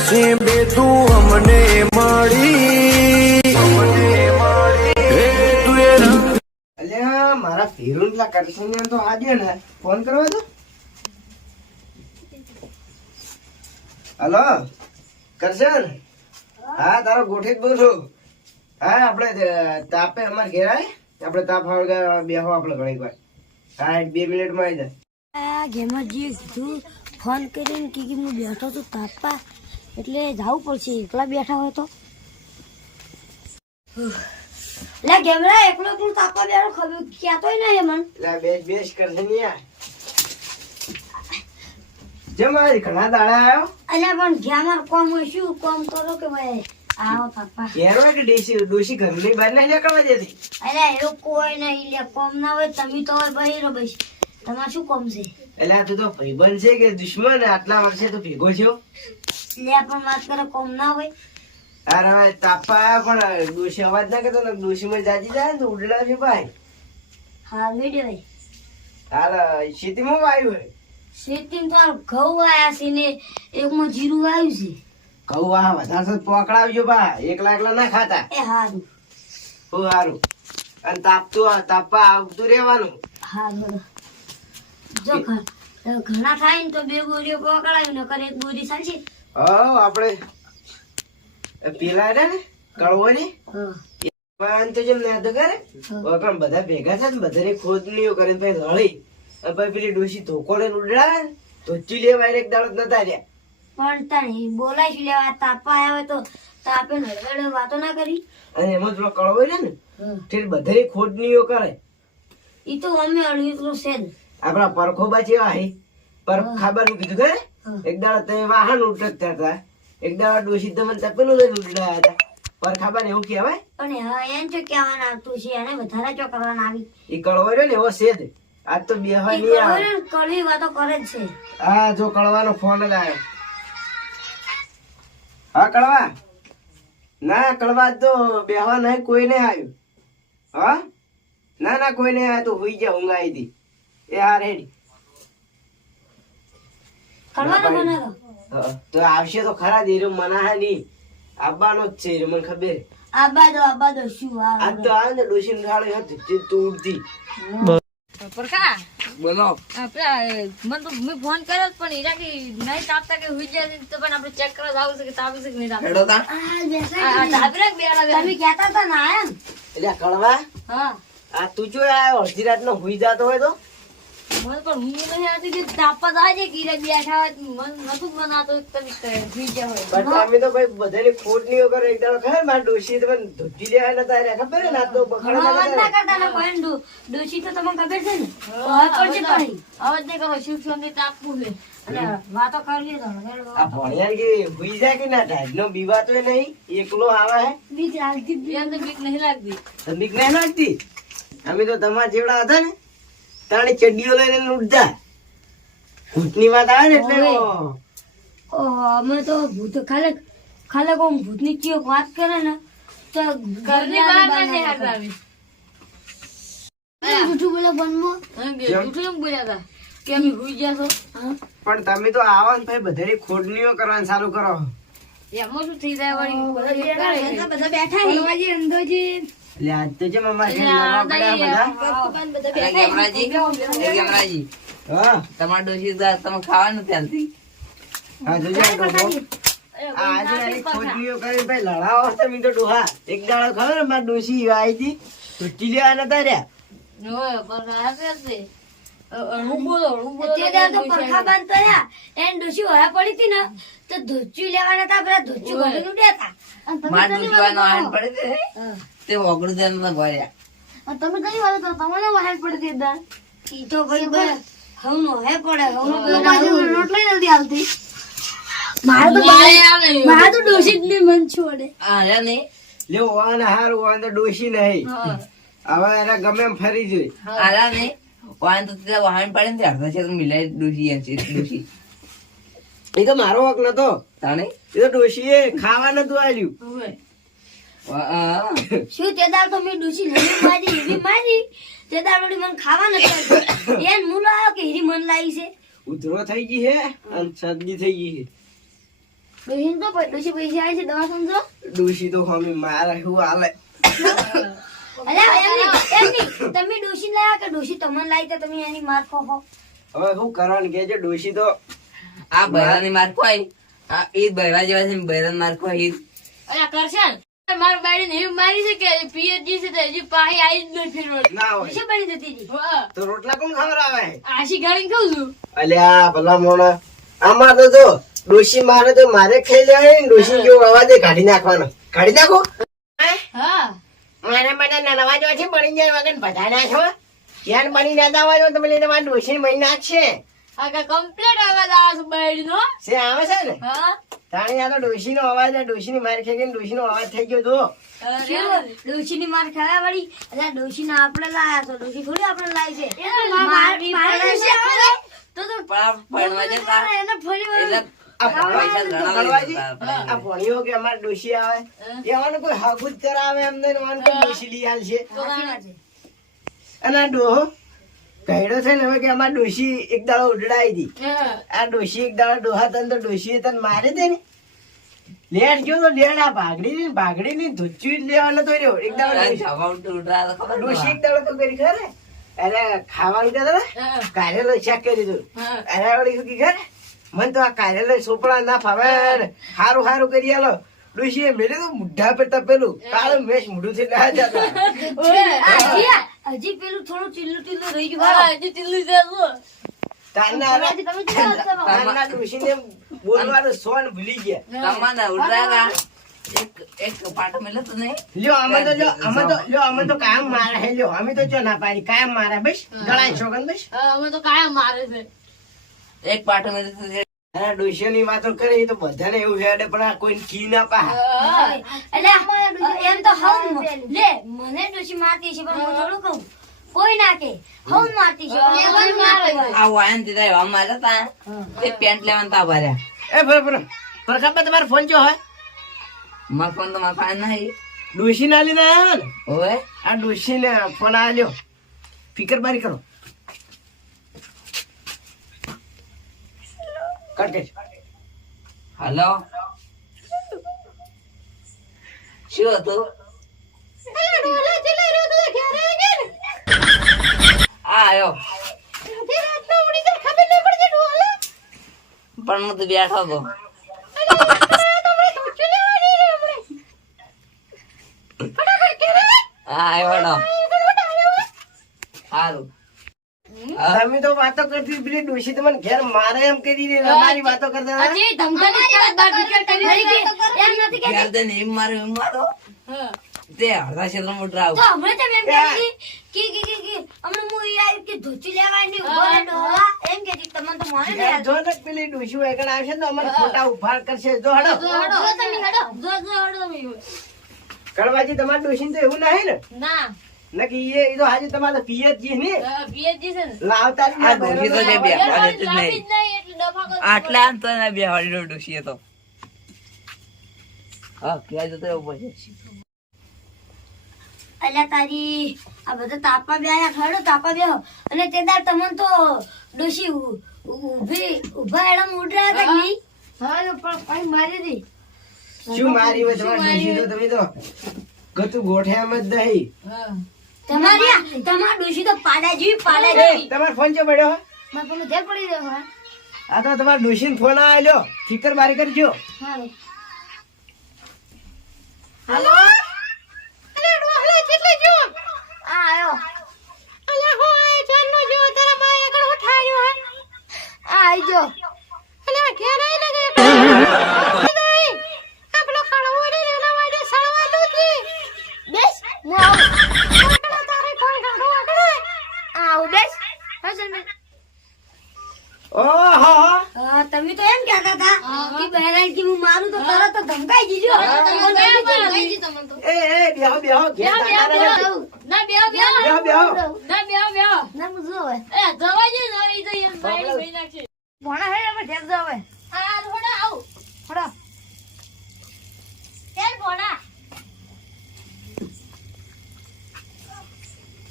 કરશે બે તું અમને મળી અલ્યા મારા કરશન તો આજે ને. ફોન કરવા દો. હલો કરશન? હા તારો ગોઠી જ બોલું હા આપણે તાપે અમારે ઘેર આપણે તાપ હળગા બેહો આપણે ઘણી વાર. હા બે મિનિટમાં આવી જાય. આ ગેમમાં જે સીધું ફોન કરીને કે કે હું બેઠો છું તાપા. એટલે જવું પડશે. એકલા બેઠા હોય તો. લે ગેમરા એકલો એકલું તાપા બેઠો ખબર ક્યાંતોય નહીં મન એટલે બેસ બેસ કરશે નહીં યાર. જેમ ઘણા દાડા આવ્યો અલ્યા પણ ગેમર કોમ હોય શું કોમ કરો કે ભાઈ? આવો તાપા ઘેર કે ડોશી ડોશી ઘરની બહાર નહીં નીકળવા દેતી. અલ્યા એવું કોઈ નહીં લે કોમ ના હોય તમે તો હોય બહેરો બસ. તમારે શું કોમ છે? એટલે આ તું તો ભાઈબંધ છે કે દુશ્મન આટલા વર્ષે તો ભેગો છો લે પણ વાત કરે કોમ ના હોય. અરે હવે તાપા પણ ડોશી અવાજ ના કરતો ને ડોશીમાં જાજી જાય ને તો ઉડલા છે ભાઈ. હા ભાઈ હાલ ખેતીમાં વાયુ હોય? તો ઘઉં આયા છે ને એકમાં જીરું આવ્યું છે. કહું આ વધારે પકડાવજો બા એકલા એકલા ના ખાતા. એ હારું. બહુ સારું અને તાપતું તાપા આવતું રહેવાનું. હારું જો ઘણા થાય ને તો બે બોરીઓ પકડાયું ને કરે એક બોરી હવ આપણે પેલા હતા ને કળવો ને તો જેમ ના તો કરે. વગર બધા ભેગા થાય ને બધાની ખોદણીઓ કરે ને પછી લડી પેલી ડોશી ધોકો લઈને ઉડાડે ને તો લેવા એક દાડો જ નતા રહ્યા. પણ તને બોલાય છે લેવા? તાપા હોય તો તાપે નડગડે વાતો ના કરી. અને એમાં પેલો કળવો છે ને તે બધાની ખોદણીઓ કરે. ઈ તો અમે તો છે આપણા પરખોબા જેવા હે. પર ખાબાનું કીધું હા. એક દાડો તમે વાહન ઉટકતા હતા. એક દાડો ડોશી તમે તપેલું લઈને ઉડાયા હતા. પર ખાબર એવું કહેવાય? પણ હા એમ તો કહેવાનું આવતું છે અને વધારે ચો કરવાનું આવી. એ કળવો ને એવો છે જ. આજ તો બે હોય નહીં આવે. કળવી વાતો કરે જ છે. હા જો કળવાનો ફોન જ આવ્યો હા કળવા. ના કળવા તો બેહવા નહીં કોઈ નહીં આવ્યું. હા? ના ના કોઈ નહીં આવ્યું તો હુઈ ગયા ઊંઘ આવી હતી. એ હા રેડી કળવાનો ના, બનાવો હા, તો આવશે તો ખરા જ એરો મના નહીં. આવવાનો જ છે મને ખબર. આબા દો આબા દો શું આ તો આ ને ડોશી ગાળો હતી તું ઉડતી. પરખા? બોલો. આપણે મને તો મેં ફોન કર્યો પણ હીરા કે નહીં તાપતા કે હુઈ જાય તો પણ આપણે ચેક કરવા જાવું છે કે તાપી છે કે નહીં. હેડો તા. આ તાપી રાખ બે આડા તમે કહેતા હતા ના એમ એટલે કળવા હા. આ તું જો આ અડધી રાત નો હુઈ જાતો હોય તો? મને પણ ઊંઘ નહીં આવતી કે તાપવા જાય છે કે બેઠા મન નતું જ તમે હુઈ ગયા બટ અમે તો ભાઈ બધાની ખોટણીઓ કરે એક દાડો ખબર મારા ડોશી તો ધોતી લેવા નતા રહ્યા ખબર ને આ તો ઘણો અવાજ ના કરતા ને કોઈ ડોશી તો તમને ખબર છે ને? હવે પડશે પડી અવાજ નહીં કરો શિવ શાંતિ તાપવું છે. અને વાતો કરવી તો આ ભણ્યા કે હુઈ જાય કે ના ઢાઢ નો બીવાતો નહીં એકલો આવે હે. બીક લાગતી બીક નહીં લાગતી. બીક નહીં લાગતી? અમે તો તમારા જેવડા હતા ને. તાણી ચડ્ડીઓ લઈને લૂંટતા. ભૂતની વાત આવે ને એટલે ઓહો, અમે તો ભૂત ખાલે ખાલે કોમ ભૂતની ચીયો વાત કરે ને તો ઘરની બહાર ના અમે. જૂઠું બોલે કે જૂઠું એમ બોલ્યા હતા. કે અમે હુઈ ગયા છો? પણ તમે તો આવો ને ભાઈ બધાની ખોટણીઓ કરવાનું ચાલુ કરો. એમાં શું થઈ જાય વળી? બધા બેઠા હે અંદરજી એટલે આજ તો જેમ અમારે તમારા ડોશી તમે ખાવાનું ત્યાંથી હા જોજો આજે ભાઈ લડાવો તમે તો ડોહા એક દાડો ખબર મારા ડોશી આવી હતી છૂટી લેવા નતા રહ્યા પડી તો વાનો તે ઓગળું ધ્યાન ના ભર્યા તમે કઈ વાતો પડી ઈ તો ભાઈ બસ હવનો હે પડે હવનો રોટલી નથી આવતી મારે તો મારે આવે એવું. મારે તો ડોશી જ નહીં મન છોડે. આ રહ્યા ને વાન હાર વાન તો ડોશી નહીં. હવે એને ગમે એમ ફરી જોઈ આ રહ્યા ને વાહન તો વાહન પડે ને અડધા છે મિલાય ડોશી એમ છે ડોશી. એ તો મારો હક નતો. તાણે? એ તો ડોશીએ ખાવા નતું આલ્યું. ઓય. વા- આ. શું તે દાળ તો મેં ડોશી લેવી મારી એવી મારી? તે દાળ વળી મને ખાવા નથી એન મુલો આવ્યો કે હીરી મન લાવી છે? ઉધરો થઈ ગઈ હે અને શરદી થઈ ગઈ હે. ડોશી તો ડોશી પૈસા આવે છે દવા સમજો ડોશી તો હમી મારા શું હાલે. તમે ડોશી લાયા કે ડોશી તમને લાવી તો તમે એની માર ખો ખો. હવે શું કરવાનું કે છે ડોશી તો આ બૈરાની મારખો આવી આ એ બૈરા જેવા છે બૈરાની મારખો આવી અરે કરશન. મારા બાઈને એવી મારી છે કે પીએચડી છે તો હજી પાહી આવી જ નહીં ફેરવડ. ના હોય. ડોશી બની જતી હતી તો રોટલા કોણ ખવડાવે? આશી ગાડી ખાઉં છું. અલ્યા ભલા મોણા. આમાં તો જો ડોશી મારે તો મારે ખાઈ લેવાય ને ડોશી જો અવાજે કાઢી નાખવાનો. કાઢી નાખો. હા? મારા મને નવા જવા છે બની જાય વગર બધા નાખવા યાર બની ના હોય તો મને તમારા ડોશી મહી નાખશે. આ કે કમ્પ્લીટ અવાજ આવે છે બાયડીનો સે આવે છે ને? હા. તાણી આ તો ડોશી નો અવાજ આ ડોશી ની માર ખાઈ ગઈ ડોશી નો અવાજ થઈ ગયો તો ડોશી ની માર ખાવા વાળી? એટલે ડોશી ને આપણે લાયા તો ડોશી થોડી આપણે લાય છે. તો તો ભણવા જતા એને ફરી ભણ્યો કે અમારે ડોશી આવે? એવાનું કોઈ હાગું જ કરાવે એમને કોઈ ડોશી લઈ આવશે છે. અને આ ડોહો? કહેડો છે ને હવે કે અમારે ડોશી એક દાડો ઉડડાઈ હતી આ ડોશી એક દાડો ડોહા તન તો ડોશી તને મારે દે ને. લેટ ગયો તો લેટ આ ભાગડી ને ભાગડી ને ધુચ્ચી જ લેવાનો તો રહ્યો. એક દાડો ડોશી- જવાબ તો ઉડરા તો ખબર ડોશી એક દાડો તો કરી ખરે. અરે ખાવાનું કહેતા ને? હા. કારેલો શાક કરી દીધું. અરે વળી શું કી ખરે? મને તો આ કારેલો સોપડા ના ફાવે. હારું હારું કરી આલો. ડોશીએ મેળ્યું મુઢા પર તપેલું. કાળું મેશ મુઢું થી ના જતા. હજી પેલું થોડું ચીલું ચીલું રહી ગયું. હા, હજી ચીલું છે. એક પાઠ પાટો મારે તો ચો ના મારે મારે વાતો કરે તો બધાને એવું હેડે પણ આ કોઈ કી ના પા એટલે એમ તો હવ લે મને ડોશી મારતી છે પણ હું થોડું કહું. કોઈ ના હવ મારતી છે મારે. આ વાયનથી થાય આમ તા તે. પેન્ટ લેવાનું તા ભર્યા એ બરો બરો તમારો ફોન જો હોય. મારો ફોન તો મારા પાસે નહીં. ડોશી ના લઈને આવ્યા ને? ઓવે આ ડોશી ને ફોન આવ્યો ફિકર બારી કરો. કર હલો? શું હતું? આવ્યો પણ હું તો બેઠો હતો. હા આવ્યો સારું તમે તો વાતો કરતી પેલી ડોશી તમને ઘેર મારે એમ કરી દે અમારી વાતો કરતા. હજી ધમકાની કરી. દે એમ નથી કે ઘેર જઈને એમ મારો એમ મારો. તે અડધા ક્ષેત્રમાં ડ્રાવ તો હમણાં તમે એમ કહેતી કે કે કે કે હમણાં હું આવી કે ધોચી લેવાની ઊભો ડોહા. એમ કહેતી તમને તો મને નહીં જો ને પેલી ડોશી એકણ આવશે તો અમારે ખોટા ઉભાર કરશે. જો હડો. જો હડો. જો તમે હડો. જો, જો હડો તમે. કરવાજી તમારી ડોશી તો એવું નહીં ને? ના. નકી એ તો આજે તમારે પિયતજી ને હા, છે લાવતા આ ના તો જે બે જ નહીં. જ નહીં. એટલે ડફા કરો. આટલા આમ તો ના બે હળી ડોશી તો. હા ક્યાં જતો રહ્યો પછી અલ્યા તારી આ બધા તાપા બે આયા ખડો તાપા બે અને તે દાર તમને તો ડોસી ઉ- ઉ- ઊભા એડમ ઉડરા હતા કે નહીં? હા તો પણ પાઈ મારી દી. શું મારી હોય તમારી ડોશી તો તમે તો ગતું ગોઠ્યામાં જ નહીં. હા. તમારી તમારી ડોશી તો પાડા જેવી પાડા જેવી. તમારો ફોન ચો પડ્યો? મારે પેલું ધ્યાન પડી રહ્યો હા. આ તો તમારા ડોશી ફોન આવેલો. ફિકર બારી કરજો. હારું. હાલો? આ આયો. આ આઈ જો બેસ હું આવું આ આવું બેસ હા સર ઓહો હા, તમે તો એમ કહેતા હતા કે બહેરાઈ કે હું મારું તો તરત જ ધમકાઈ દીધો તમે કયા મારા ભાઈજી તમને તો? એ એ બેહો બેહો બેહો, બેહો, દાદા બેહો. ના, બેહો, બેહો. બેહો બેહો ના, બેહો, બેહો. ના હું એ, જવા દે ને, તો એમ બાયડી ભાઈ નાખશે. ભણા હે અમે ઢેક જોવે આ થોડા આવું. થોડા ચાલ, ભોળા.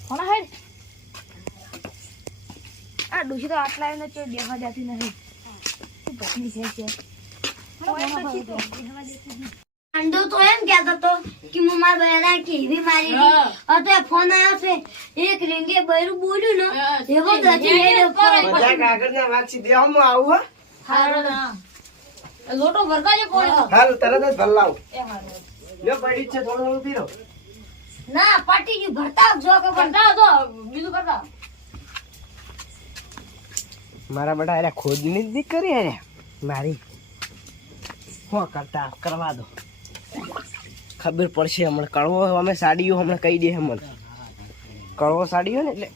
ભણા હે આ ડોશી તો આટલા એને ચો બેહવા જાતી નહીં શું ભટની છે છે અંડો તો એમ કહેતો હતો કે હું મારા બહેરા કેવી મારી. અત્યારે ફોન આવ્યો છે. એક રીંગે બૈરું બોલ્યું ને. એવો આવું હો. હારો ના. લોટો ભરતાજો કોણ? હાલ તરત જ ભર લાવું એ હારો. જો પડી છે થોડું થોડું પીરો. ના પાટી ગયું. ભરતા જો કે ભરતા તો બીજું કરતા. મારા બેટા અરે ખોજની જ કરી અરે મારી. હો કરતા? કરવા દો. ખબર પડશે હમણાં. કડવો અમે સાડીઓ હમણાં કહી દે હમણાં. કડવો સાડીઓ ને એટલે.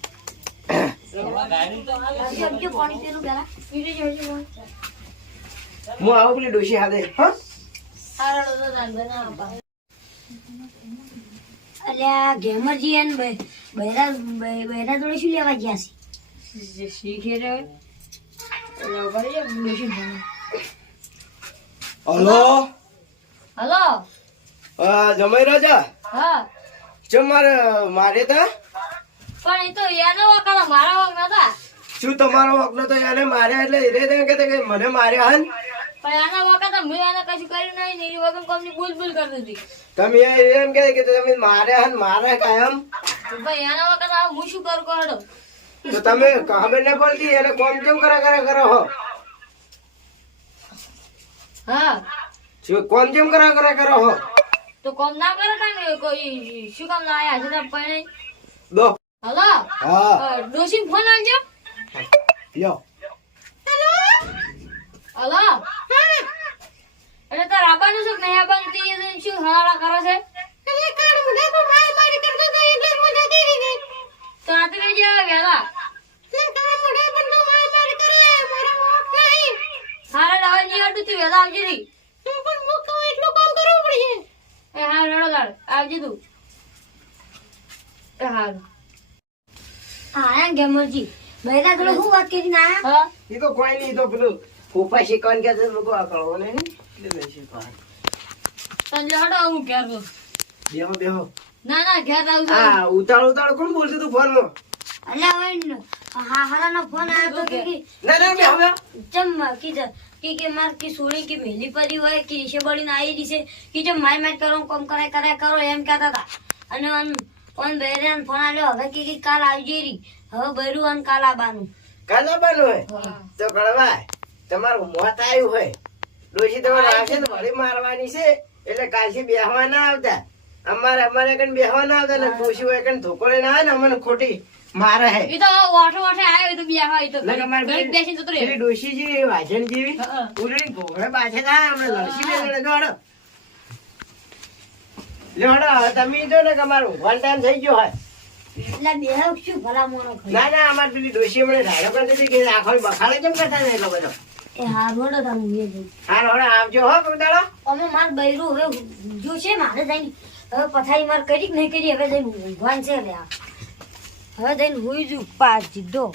હું આવું પેલી ડોશી હાથે. અલ્યા ગેમરજી અને બૈરા બૈરા જોડે શું લેવા ગયા છે? શીખી. હલો? હલો? જમાઈ રાજા? હા. ચમ મારે મારે તા? પણ એ તો એનો વખત મારા વખત નતા શું તમારો વખત નતો એને માર્યા એટલે રીતે કહેતા કે મને માર્યા હન પણ વખત મેં એને કશું કર્યું નહીં ને એ વખત કંપની બુલ બુલ કરતી હતી. તમે એમ કહે કે તમે માર્યા હન મારા કાયમ? ભાઈ એના વખત આ હું શું કરું તો. તમે ખબર ન પડતી એને કોમ કેમ કરે કરે કરો હો? કોમ કેમ કરે કરે કરો હો? તો કોમ ના કરે કાંઈ કોઈ શું કામ ના આયા છે ને પણ. દો. હલો? હા. ડોસી ફોન આવજો. લ્યો. હલો? એટલે બૈરા જોડે શું વાત કરી ના? હા? એ તો કોઈ નહીં તો પેલું ફૂફા શીખવાનું કે છે લોકો આ કરો ને? એટલે બે શીખવાનું તને હડો હું ઘેર છું. બેહો બેહો. ના ના ઘેર આવું હા ઉતાળ ઉતાળ કોણ બોલશે તું ફોનમાં? અલ્યા હવે હા હારાનો ફોન આવ્યો તો કે ના ના બેહો બેહો. ચમ કીધું કે કે માર કે સોળી કે મેલી પડી હોય કે રીશે બળીને આવી રીશે. કે જેમ માય માય કરો કોમ કરાય કરાય કરો એમ કહેતા હતા. અને ઓન બૈરાન ફોન આલ્યો હવે કે કે કાલ આવજે રી. હવે બૈરું અન કાલ આબાનું કાલા હોય તો કળવા તમારું મોત આવ્યું હોય. ડોશી તમારે રાખે તો વળી મારવાની છે. એટલે કાલથી બેહવા ના આવતા. અમારે અમારે કણ બેહવા ના આવતા ને ડોશી હોય કણ ધોકો ના આવે ને અમને ખોટી મારે. હે ઈ તો વાઠો ઓઠે આવ્યો તો બેહવા ઈ તો. ના, તમારે બેસીને જતો રહ્યો. ડોશી જેવી વાજન જેવી. ઉલડી ઘોડે પાછે થાય અમે લસી લડે દોડો. લેવડો તમે જો ને કે વન ટાઈમ થઈ ગયો હોય. એટલા બે શું ભલા મોનો ના ના અમારે પેલી ડોશી મને રાડો કરતી હતી કે આખો બખાડે કેમ કરતા ને એટલો બધો એ હા બોલો તમે જઈ હવે આવજો હો કુદાડો અમે માર બૈરું હવે જો છે મારે જઈને હવે પથારી માર કરી કે નહીં કરી હવે જઈને ભગવાન છે લે હવે જઈને હુઈ જુ પાસ જીધો